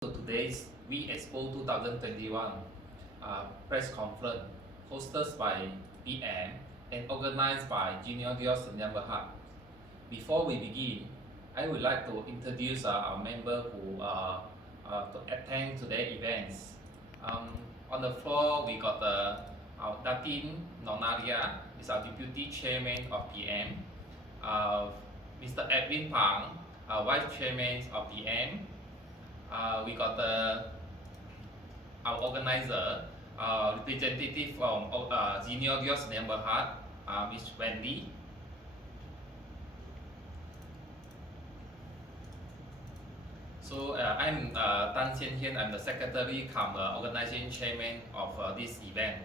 To today's VEExpo 2021 press conference hosted by PEEAM and organized by Xenodios Sdn. Before we begin, I would like to introduce our member who to attend today's events. On the floor, we got our Datin Nonaria, is our Deputy Chairman of PEEAM, Mr. Edwin Pang, Vice Chairman of PEEAM. We got our organizer, representative from Xenodios Sdn, Ms. Wendy. So I'm Tan Xian Hian. I'm the secretary cum organizing chairman of this event.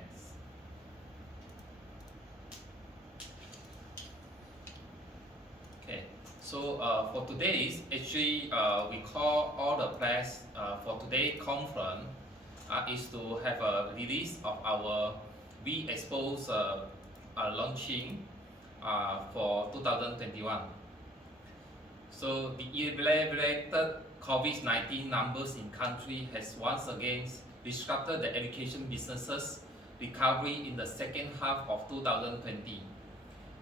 Okay. So for today's, actually we call all the press for today's conference is to have a release of our VEExpo's launching for 2021. So the elevated COVID-19 numbers in country has once again disrupted the education businesses recovery in the second half of 2020.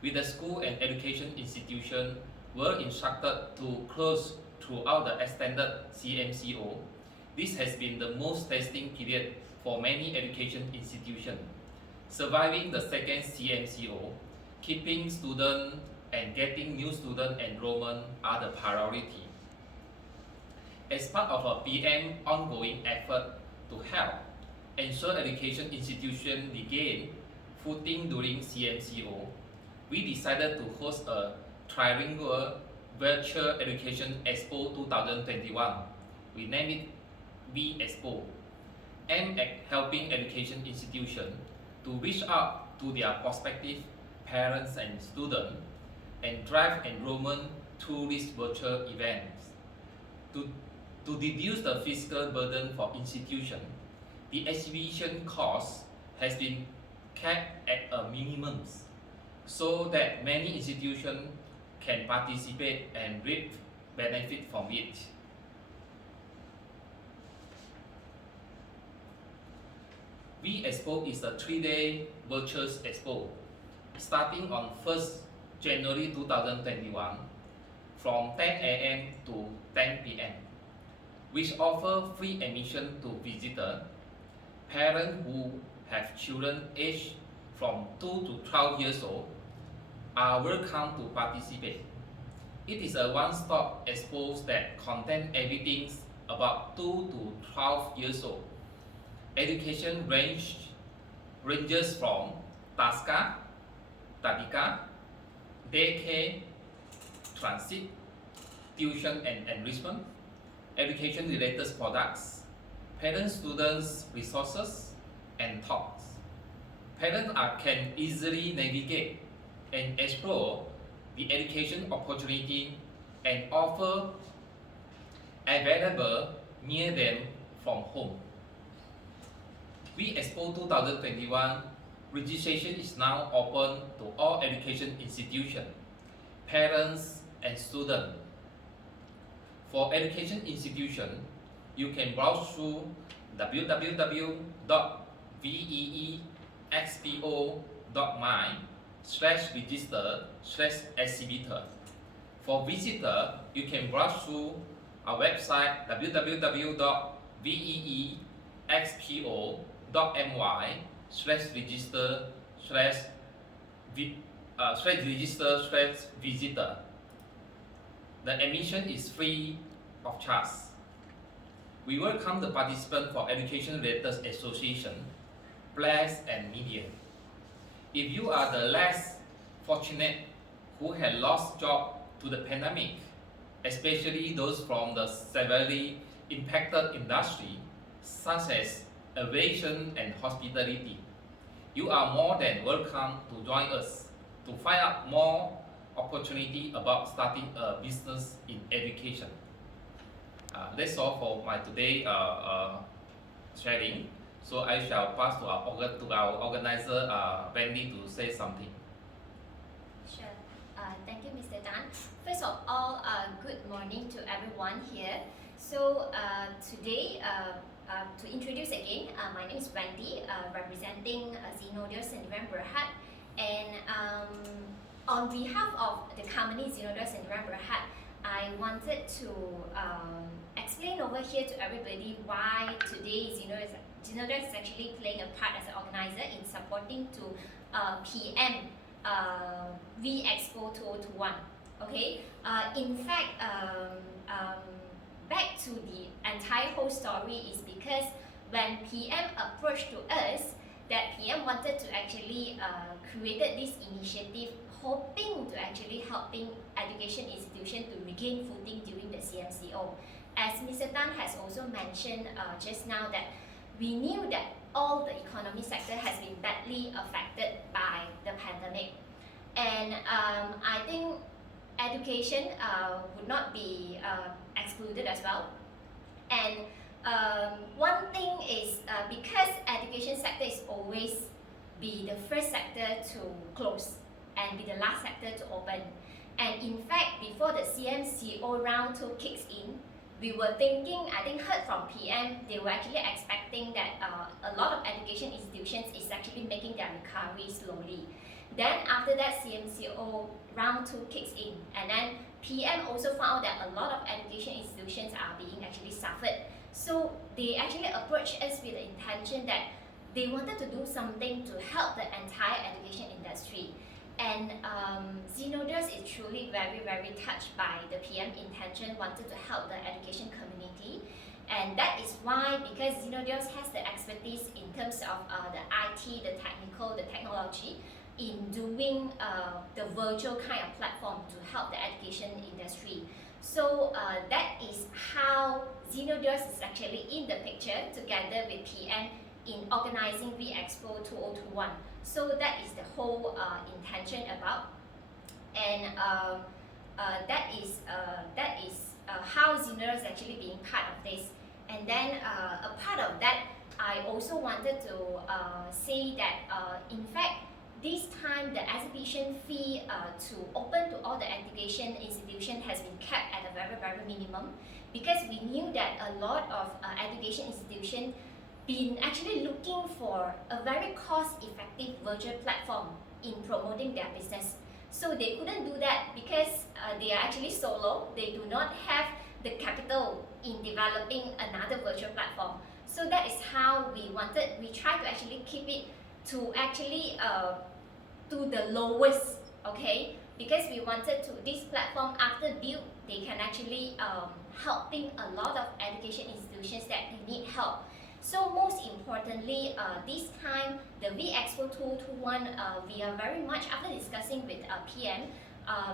With the school and education institution were instructed to close throughout the extended CMCO. This has been the most testing period for many education institutions. Surviving the second CMCO, keeping students and getting new student enrollment are the priority. As part of a PEEAM ongoing effort to help ensure education institutions regain footing during CMCO, we decided to host a trilingual virtual education expo 2021. We named it VEExpo, aimed at helping education institutions to reach out to their prospective parents and students and drive enrollment through this virtual events. To reduce the fiscal burden for institutions, the exhibition cost has been kept at a minimum so that many institutions can participate and reap benefit from it. VEExpo is a 3-day virtual expo starting on 1st January 2021 from 10 a.m. to 10 p.m. which offer free admission to visitors. Parents who have children aged from 2 to 12 years old are welcome to participate. It is a one-stop expo that contains everything about 2 to 12 years old. Education ranges from Taska, Tadika, daycare, transit, tuition and enrichment, education-related products, parent-students resources, and talks. Parents can easily navigate and explore the education opportunity and offer available near them from home. VEExpo 2021 registration is now open to all education institutions, parents and students. For education institutions, you can browse through www.veexpo.my/register/exhibitor. For visitors, you can browse through our website www.veexpo.my/register/visitor. The admission is free of charge. We welcome the participants for education-related association, press and media. If you are the less fortunate who had lost job to the pandemic, especially those from the severely impacted industry such as aviation and hospitality, you are more than welcome to join us to find out more opportunity about starting a business in education. That's all for my today sharing. So I shall pass to our organizer, Wendy, to say something. Sure. Thank you, Mr. Tan. First of all, good morning to everyone here. Today, to introduce again, my name is Wendy, representing Xenodios Sdn Berhad, and on behalf of the company Xenodios Sdn Berhad, I wanted to explain over here to everybody why today Xenodios is actually playing a part as an organizer in supporting to PEEAM VEExpo 2021. Okay, in fact, back to the entire whole story is because when PEEAM approached to us, that PEEAM wanted to actually created this initiative hoping to actually helping education institution to regain footing during the CMCO. As Mr. Tan has also mentioned just now, that we knew that all the economy sector has been badly affected by the pandemic, and I think education would not be excluded as well. And one thing is because education sector is always be the first sector to close and be the last sector to open. And in fact, before the CMCO round 2 kicks in, we were thinking, I think heard from PEEAM, they were actually expecting that a lot of education institutions is actually making their recovery slowly. Then after that, CMCO round 2 kicks in, and then PEEAM also found that a lot of education institutions are being actually suffered. So they actually approached us with the intention that they wanted to do something to help the entire education industry. And Xenodios is truly very touched by the PEEAM intention, wanted to help the education community. And that is why, because Xenodios has the expertise in terms of the IT, the technical, the technology, in doing the virtual kind of platform to help the education industry. So that is how Xenodios is actually in the picture together with PEEAM in organizing VEExpo 2021. So that is the whole intention about, and that is how Xenodios is actually being part of this. And then a part of that, I also wanted to say that in fact, this time the exhibition fee to open to all the education institution has been kept at a very minimum, because we knew that a lot of education institutions been actually looking for a very cost-effective virtual platform in promoting their business. So they couldn't do that because they are actually solo. They do not have the capital in developing another virtual platform. So that is how we try to actually keep it to actually to the lowest, okay? Because we wanted to, this platform after built, they can actually helping a lot of education institutions that they need help. So most importantly, this time, the VEExpo 2021, we are very much, after discussing with PEEAM,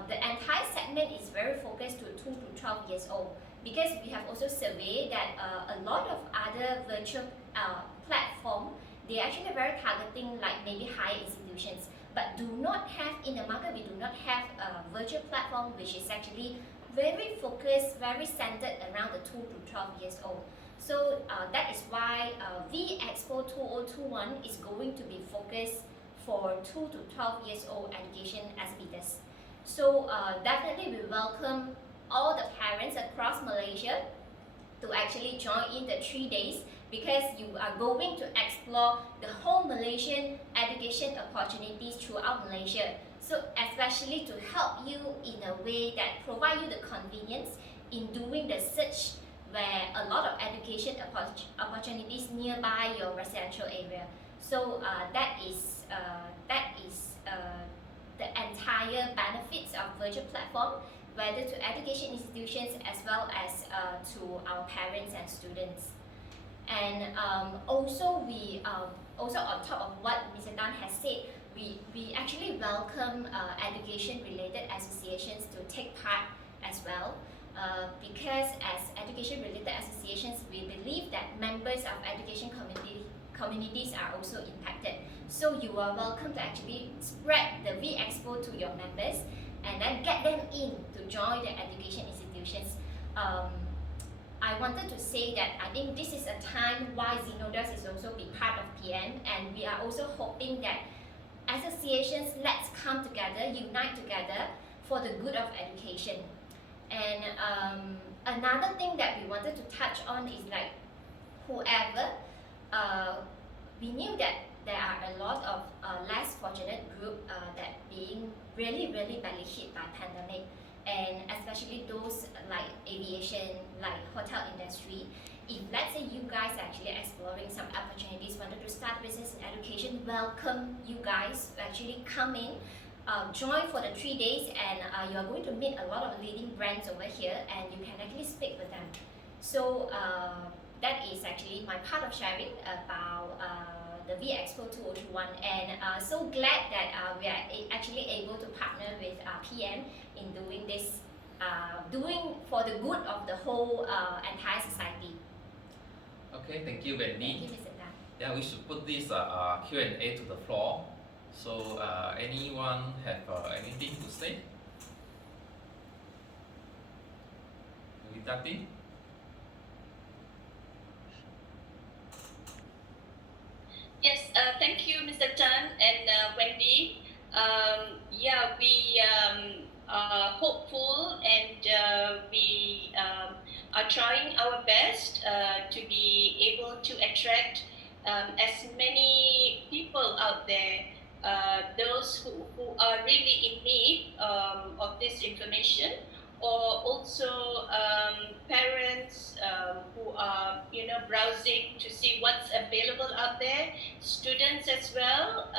the entire segment is very focused to 2 to 12 years old, because we have also surveyed that a lot of other virtual platform, they actually very targeting like maybe higher institutions, but do not have, in the market, we do not have a virtual platform which is actually very focused, very centered around the 2 to 12 years old. So that is why VEExpo 2021 is going to be focused for 2 to 12 years old education as leaders. So definitely we welcome all the parents across Malaysia to actually join in the 3 days, because you are going to explore the whole Malaysian education opportunities throughout Malaysia. So especially to help you in a way that provide you the convenience in doing the search where a lot of education opportunities nearby your residential area. So that is the entire benefits of virtual platform, whether to education institutions as well as to our parents and students. And also we also on top of what Mr. Tan has said, we actually welcome education related associations to take part as well. Because as education-related associations, we believe that members of education communities are also impacted. So you are welcome to actually spread the VEExpo to your members and then get them in to join the education institutions. I wanted to say that I think this is a time why Xenodios is also be part of PEEAM, and we are also hoping that associations, let's come together, unite together for the good of education. And another thing that we wanted to touch on is like whoever, we knew that there are a lot of less fortunate group that being really badly hit by pandemic, and especially those like aviation, like hotel industry. If let's say you guys are actually exploring some opportunities, wanted to start business in education, welcome you guys to actually come in, join for the 3 days, and you are going to meet a lot of leading brands over here, and you can actually speak with them. So that is actually my part of sharing about the VEExpo 2021, and so glad that we are actually able to partner with PEEAM in doing this, doing for the good of the whole entire society. Okay, thank you, Wendy. Thank you, Mr. Tan. Yeah, we should put this Q&A to the floor. So anyone have anything to say? Tati? Yes, thank you, Mr. Tan and Wendy. Yeah, we are hopeful, and we are trying our best to be able to attract as many people out there, those who are really in need of this information, or also parents who are browsing to see what's available out there, students as well.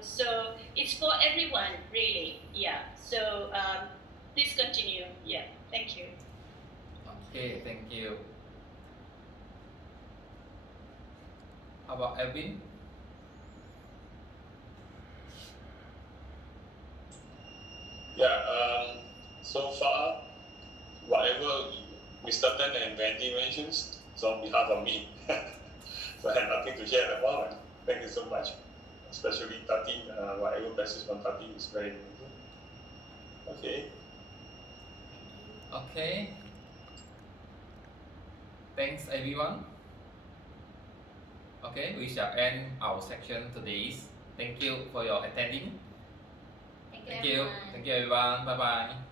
So it's for everyone, really. Yeah. So please continue. Yeah. Thank you. Okay, thank you. How about Edwin? Yeah, so far, whatever Mr. Tan and Wendy mentions, is on behalf of me. So I have nothing to share at the moment. Thank you so much. Especially Tati, whatever message from Tati is very meaningful. Okay. Okay. Thanks everyone. Okay, we shall end our section today. Thank you for your attending. Thank you, Thank you. everyone. Thank you everyone. Bye bye.